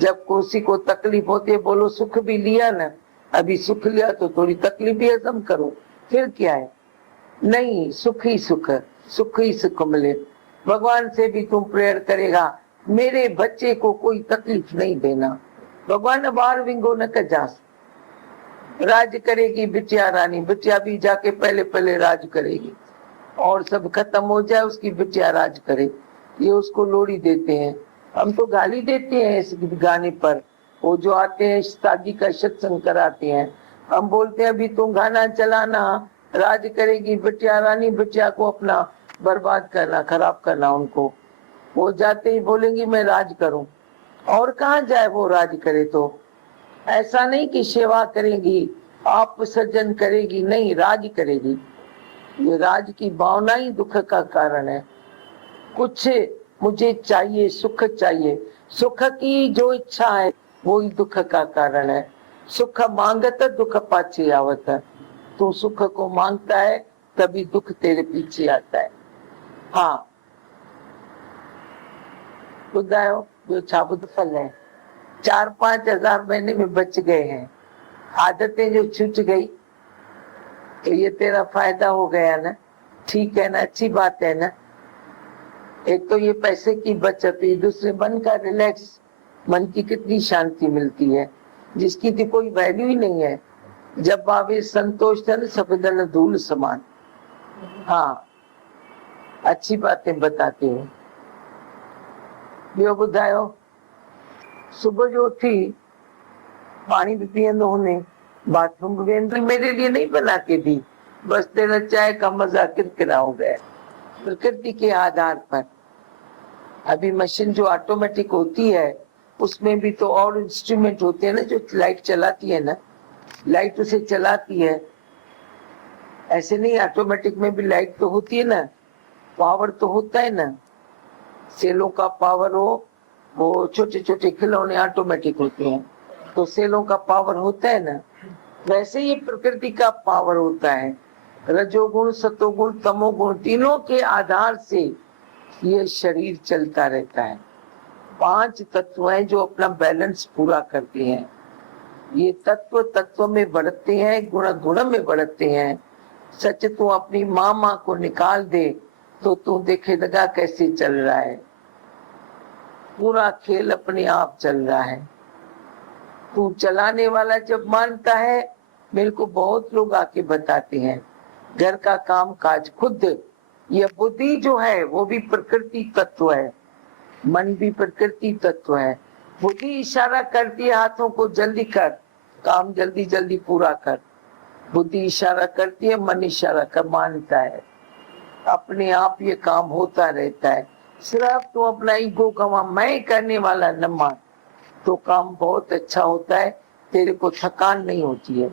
जब किसी को तकलीफ होती है बोलो सुख भी लिया ना, अभी सुख लिया तो थोड़ी तकलीफ भी हजम करो, फिर क्या है। नहीं, सुख ही सुख, सुख ही सुख मिले। भगवान से भी तुम प्रेयर करेगा मेरे बच्चे को कोई तकलीफ नहीं देना। भगवान बार विंगो न कजास, राज करेगी बिटिया रानी, बिटिया भी जाके पहले पहले राज करेगी और सब खत्म हो जाए उसकी बिटिया राज करे। ये उसको लोड़ी देते हैं। हम तो गाली देते हैं इस गाने पर। वो जो आते हैं शादी का सत्संग कराते हैं, हम बोलते हैं अभी तुम गाना चलाना, राज करेगी बिटिया रानी, बिटिया को अपना बर्बाद करना, खराब करना उनको। वो जाते ही बोलेंगी मैं राज करूं, और कहाँ जाए वो राज करे। तो ऐसा नहीं कि सेवा करेगी आप सज्जन करेगी, नहीं, राज करेगी। ये राज की भावना ही दुख का कारण है। कुछ मुझे चाहिए, सुख चाहिए, सुख की जो इच्छा है वो ही दुख का कारण है। सुख मांगत दुख पाछे आवत है। तू सुख को मांगता है तभी दुख तेरे पीछे आता है। हाँ, बुधायो जो छाबुद फल है, 4-5 हजार महीने में बच गए हैं। आदतें जो छूट गई तो ये तेरा फायदा हो गया ना, ठीक है ना, अच्छी बात है ना। एक तो ये पैसे की बचत है, दूसरे मन का रिलैक्स, मन की कितनी शांति मिलती है जिसकी तो कोई वैल्यू ही नहीं है। जब भावे संतोष धन सफेदन धूल समान। हाँ, अच्छी बातें बताते हो। ॿियो ॿुधायो, सुबह जो उठी पानी भी पियंदो होने, बाथरूम भी वेंदो, मेरे लिए नहीं बना के दी, बस तेरा चाय का मजा किरकिरा हो गया। प्रकृति के आधार पर अभी मशीन जो ऑटोमेटिक होती है उसमें भी तो और इंस्ट्रूमेंट होते हैं ना, जो लाइट चलाती है ना, लाइट उसे चलाती है। ऐसे नहीं, ऑटोमेटिक में भी लाइट तो होती है ना, पावर तो होता है ना। सेलों का पावर हो, वो छोटे छोटे खिलौने ऑटोमेटिक होते हैं तो सेलों का पावर होता है ना, वैसे ही प्रकृति का पावर होता है। रजोगुण सतोगुण तमोगुण तीनों के आधार से ये शरीर चलता रहता है। 5 तत्व हैं जो अपना बैलेंस पूरा करते हैं। ये तत्व तत्व में बढ़ते हैं, गुण गुण में बढ़ते हैं। सच तू अपनी माँ को निकाल दे तो तू देखे लगा कैसे चल रहा है। पूरा खेल अपने आप चल रहा है। तू चलाने वाला जब मानता है, मेरे को बहुत लोग आके बताते हैं घर का काम काज खुद, ये बुद्धि जो है वो भी प्रकृति तत्व है, मन भी प्रकृति तत्व है। बुद्धि इशारा करती है हाथों को जल्दी कर, काम जल्दी जल्दी पूरा कर। बुद्धि इशारा करती है, मन इशारा कर मानता है। अपने आप ये काम होता रहता है। सिर्फ तो अपना ईगो कमा, मैं करने वाला न मान, तो काम बहुत अच्छा होता है, तेरे को थकान नहीं होती है।